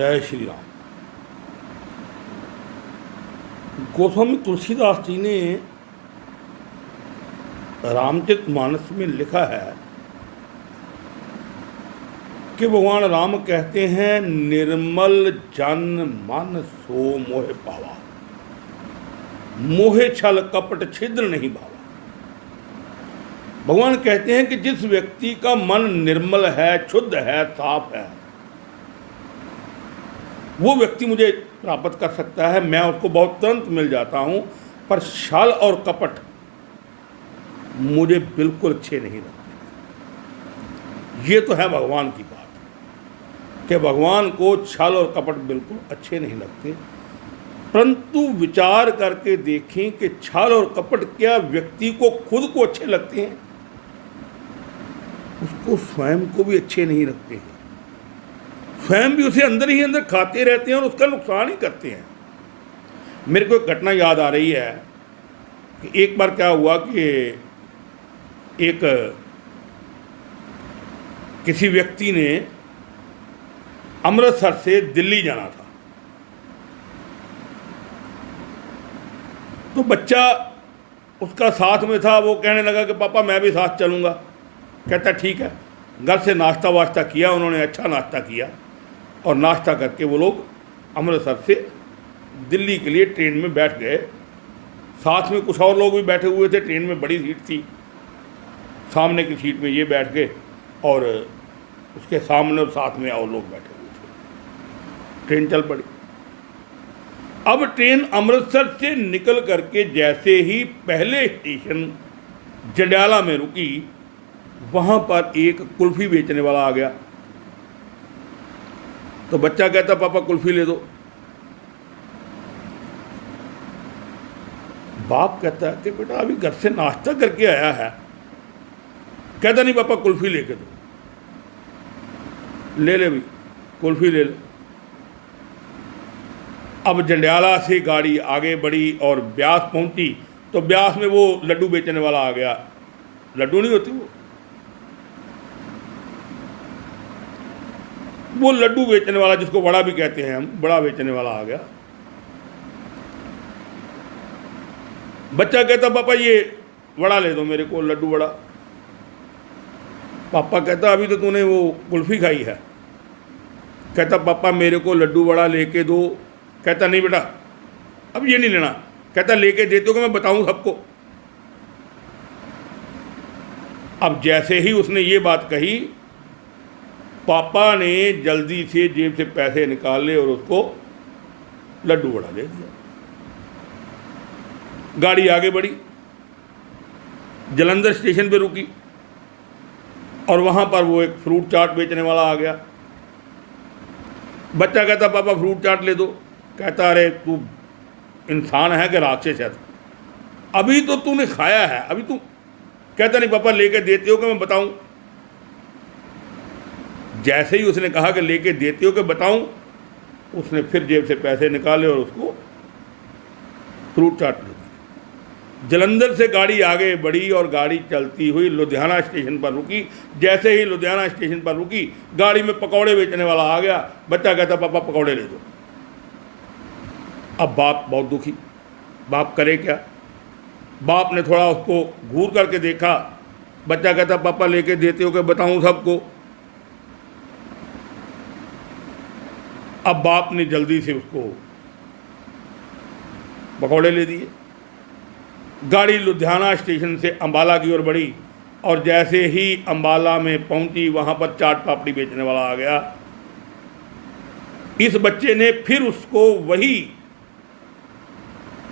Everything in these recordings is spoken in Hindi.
जय श्री राम। गोस्वामी तुलसीदास जी ने रामचरितमानस में लिखा है कि भगवान राम कहते हैं, निर्मल जन मन सो मोहे पावा, मोहे छल कपट छिद्र नहीं भावा। भगवान कहते हैं कि जिस व्यक्ति का मन निर्मल है, शुद्ध है, साफ है, वो व्यक्ति मुझे प्राप्त कर सकता है, मैं उसको बहुत तुरंत मिल जाता हूं। पर छल और कपट मुझे बिल्कुल अच्छे नहीं लगते। ये तो है भगवान की बात कि भगवान को छल और कपट बिल्कुल अच्छे नहीं लगते। परंतु विचार करके देखें कि छल और कपट क्या व्यक्ति को खुद को अच्छे लगते हैं? उसको स्वयं को भी अच्छे नहीं लगते हैं। स्वयं भी उसे अंदर ही अंदर खाते रहते हैं और उसका नुकसान ही करते हैं। मेरे को एक घटना याद आ रही है कि एक बार क्या हुआ कि एक किसी व्यक्ति ने अमृतसर से दिल्ली जाना था, तो बच्चा उसका साथ में था। वो कहने लगा कि पापा मैं भी साथ चलूँगा। कहता ठीक है। घर से नाश्ता वाश्ता किया उन्होंने, अच्छा नाश्ता किया, और नाश्ता करके वो लोग अमृतसर से दिल्ली के लिए ट्रेन में बैठ गए। साथ में कुछ और लोग भी बैठे हुए थे। ट्रेन में बड़ी सीट थी, सामने की सीट में ये बैठ गए और उसके सामने और साथ में और लोग बैठे हुए थे। ट्रेन चल पड़ी। अब ट्रेन अमृतसर से निकल करके जैसे ही पहले स्टेशन जंडियाला में रुकी, वहाँ पर एक कुल्फ़ी बेचने वाला आ गया। तो बच्चा कहता पापा कुल्फ़ी ले दो। बाप कहता है कि बेटा अभी घर से नाश्ता करके आया है। कहता नहीं पापा कुल्फ़ी लेके दो। ले ले भाई कुल्फ़ी ले ले। अब जंडियाला से गाड़ी आगे बढ़ी और ब्यास पहुंची, तो ब्यास में वो लड्डू बेचने वाला आ गया। लड्डू नहीं होती वो लड्डू बेचने वाला, जिसको बड़ा भी कहते हैं हम, बड़ा बेचने वाला आ गया। बच्चा कहता पापा ये बड़ा ले दो मेरे को, लड्डू बड़ा। पापा कहता अभी तो तूने वो कुल्फ़ी खाई है। कहता पापा मेरे को लड्डू बड़ा लेके दो। कहता नहीं बेटा अब ये नहीं लेना। कहता लेके देते हो कि मैं बताऊं सबको। अब जैसे ही उसने ये बात कही, पापा ने जल्दी से जेब से पैसे निकाले और उसको लड्डू बड़ा दे दिया। गाड़ी आगे बढ़ी, जालंधर स्टेशन पे रुकी और वहाँ पर वो एक फ्रूट चाट बेचने वाला आ गया। बच्चा कहता पापा फ्रूट चाट ले दो। कहता अरे तू इंसान है कि राक्षस है? अभी तो तूने खाया है, अभी तू। कहता नहीं पापा लेके देते हो कि मैं बताऊं? जैसे ही उसने कहा कि लेके देते हो कि बताऊं, उसने फिर जेब से पैसे निकाले और उसको फ्रूट चाट ले दी। जालंधर से गाड़ी आगे बढ़ी और गाड़ी चलती हुई लुधियाना स्टेशन पर रुकी। जैसे ही लुधियाना स्टेशन पर रुकी, गाड़ी में पकौड़े बेचने वाला आ गया। बच्चा कहता पापा पकौड़े ले दो। अब बाप बहुत दुखी। बाप करे क्या? बाप ने थोड़ा उसको घूर करके देखा। बच्चा कहता पापा लेके देते हो कि बताऊं सबको? अब बाप ने जल्दी से उसको पकौड़े ले दिए। गाड़ी लुधियाना स्टेशन से अंबाला की ओर बढ़ी और जैसे ही अंबाला में पहुंची, वहां पर चाट पापड़ी बेचने वाला आ गया। इस बच्चे ने फिर उसको वही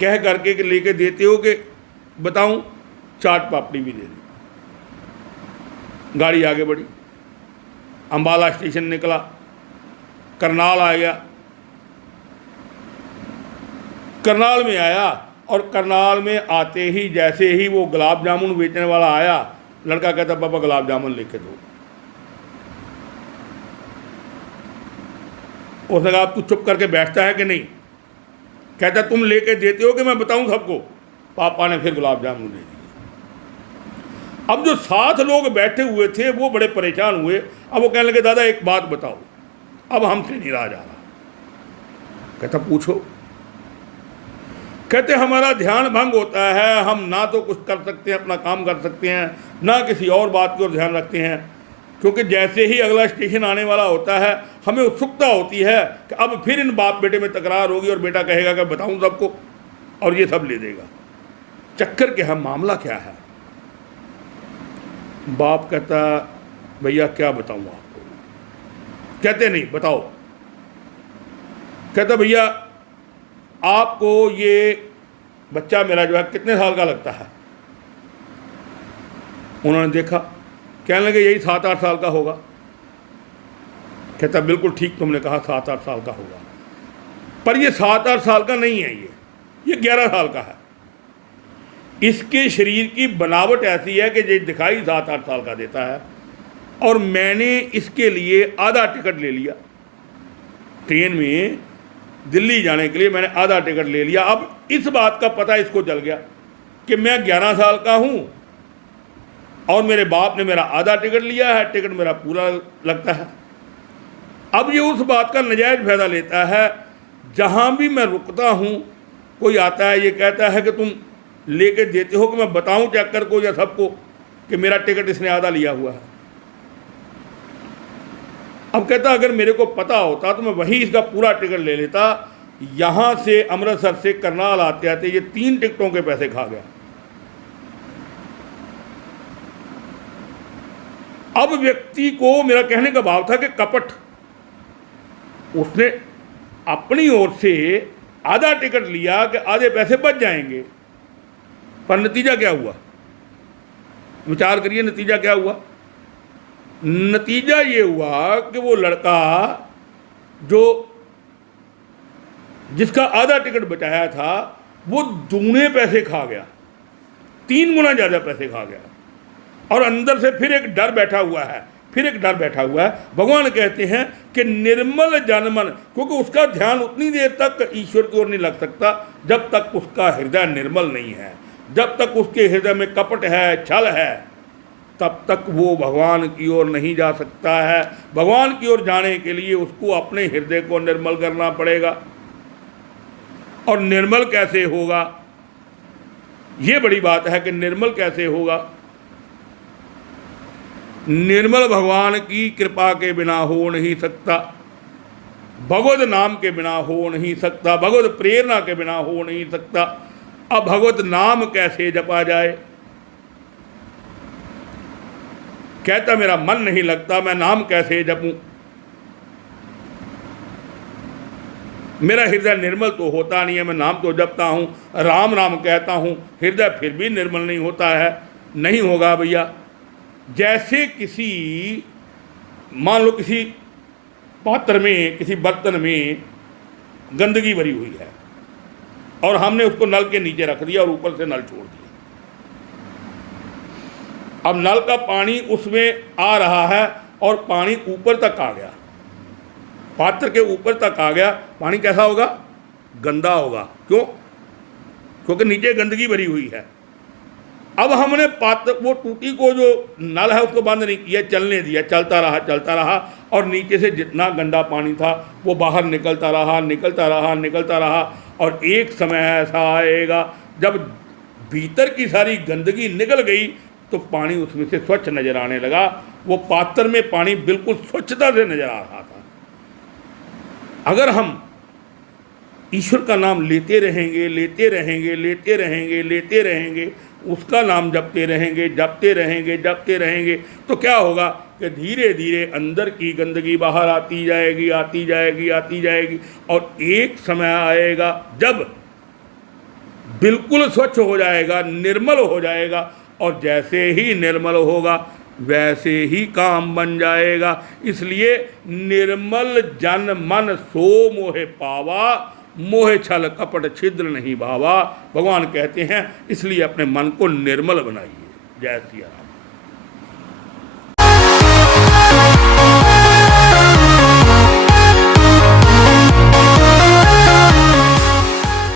कह करके कि लेके देते हो कि बताऊं, चाट पापड़ी भी दे दी। गाड़ी आगे बढ़ी, अंबाला स्टेशन निकला, करनाल आ गया। करनाल में आया और करनाल में आते ही जैसे ही वो गुलाब जामुन बेचने वाला आया, लड़का कहता पापा गुलाब जामुन लेके दो। उसने कहा तू चुप करके बैठता है कि नहीं? कहता तुम लेके देते हो कि मैं बताऊं सबको? पापा ने फिर गुलाब जामुन दे दिए। अब जो 7 लोग बैठे हुए थे वो बड़े परेशान हुए। अब वो कहने लगे दादा एक बात बताओ, अब हमसे नहीं रहा जा रहा। कहता पूछो। कहते हमारा ध्यान भंग होता है, हम ना तो कुछ कर सकते हैं, अपना काम कर सकते हैं, ना किसी और बात की ओर ध्यान रखते हैं, क्योंकि जैसे ही अगला स्टेशन आने वाला होता है हमें उत्सुकता होती है कि अब फिर इन बाप बेटे में तकरार होगी और बेटा कहेगा कि बताऊं सबको, और ये सब ले देगा। चक्कर क्या है, मामला क्या है? बाप कहता भैया क्या बताऊं आपको? कहते नहीं बताओ। कहता भैया आपको ये बच्चा मेरा जो है कितने साल का लगता है? उन्होंने देखा, कहने लगे यही 7-8 साल का होगा। कहता बिल्कुल ठीक तुमने कहा, 7-8 साल का होगा, पर ये 7-8 साल का नहीं है, ये 11 साल का है। इसके शरीर की बनावट ऐसी है कि ये दिखाई 7-8 साल का देता है, और मैंने इसके लिए आधा टिकट ले लिया ट्रेन में दिल्ली जाने के लिए, मैंने आधा टिकट ले लिया। अब इस बात का पता इसको चल गया कि मैं 11 साल का हूं और मेरे बाप ने मेरा आधा टिकट लिया है, टिकट मेरा पूरा लगता है। अब ये उस बात का नजायज फायदा लेता है। जहां भी मैं रुकता हूं कोई आता है, ये कहता है कि तुम लेके देते हो कि मैं बताऊं चक्कर को या सबको कि मेरा टिकट इसने आधा लिया हुआ है। अब कहता अगर मेरे को पता होता तो मैं वहीं इसका पूरा टिकट ले लेता। यहां से अमृतसर से करनाल आते आते ये 3 टिकटों के पैसे खा गया। अब व्यक्ति को मेरा कहने का भाव था कि कपट, उसने अपनी ओर से आधा टिकट लिया कि आधे पैसे बच जाएंगे, पर नतीजा क्या हुआ? विचार करिए नतीजा क्या हुआ। नतीजा ये हुआ कि वो लड़का जो जिसका आधा टिकट बचाया था वो दूने पैसे खा गया, 3 गुना ज़्यादा पैसे खा गया। और अंदर से फिर एक डर बैठा हुआ है, फिर एक डर बैठा हुआ है। भगवान कहते हैं कि निर्मल जनमन, क्योंकि उसका ध्यान उतनी देर तक ईश्वर की ओर नहीं लग सकता जब तक उसका हृदय निर्मल नहीं है, जब तक उसके हृदय में कपट है, छल है, तब तक वो भगवान की ओर नहीं जा सकता है। भगवान की ओर जाने के लिए उसको अपने हृदय को निर्मल करना पड़ेगा। और निर्मल कैसे होगा, ये बड़ी बात है कि निर्मल कैसे होगा। निर्मल भगवान की कृपा के बिना हो नहीं सकता, भगवत नाम के बिना हो नहीं सकता, भगवत प्रेरणा के बिना हो नहीं सकता। अब भगवत नाम कैसे जपा जाए? कहता मेरा मन नहीं लगता, मैं नाम कैसे जपूं? मेरा हृदय निर्मल तो होता नहीं है, मैं नाम तो जपता हूं, राम राम कहता हूं, हृदय फिर भी निर्मल नहीं होता है। नहीं होगा भैया। जैसे किसी, मान लो किसी पात्र में, किसी बर्तन में गंदगी भरी हुई है और हमने उसको नल के नीचे रख दिया और ऊपर से नल छोड़ दिया। अब नल का पानी उसमें आ रहा है और पानी ऊपर तक आ गया, पात्र के ऊपर तक आ गया। पानी कैसा होगा? गंदा होगा। क्यों? क्योंकि नीचे गंदगी भरी हुई है। अब हमने पात्र, वो टूटी को जो नल है उसको बंद नहीं किया, चलने दिया, चलता रहा और नीचे से जितना गंदा पानी था वो बाहर निकलता रहा। और एक समय ऐसा आएगा जब भीतर की सारी गंदगी निकल गई तो पानी उसमें से स्वच्छ नजर आने लगा। वो पात्र में पानी बिल्कुल स्वच्छता से नजर आ रहा था। अगर हम ईश्वर का नाम लेते रहेंगे, उसका नाम जपते रहेंगे तो क्या होगा कि धीरे धीरे अंदर की गंदगी बाहर आती जाएगी और एक समय आएगा जब बिल्कुल स्वच्छ हो जाएगा, निर्मल हो जाएगा। और जैसे ही निर्मल होगा वैसे ही काम बन जाएगा। इसलिए निर्मल जन मन सो मोहे पावा, मोह छल कपट छिद्र नहीं भावा। भगवान कहते हैं इसलिए अपने मन को निर्मल बनाइए। जय सिया राम।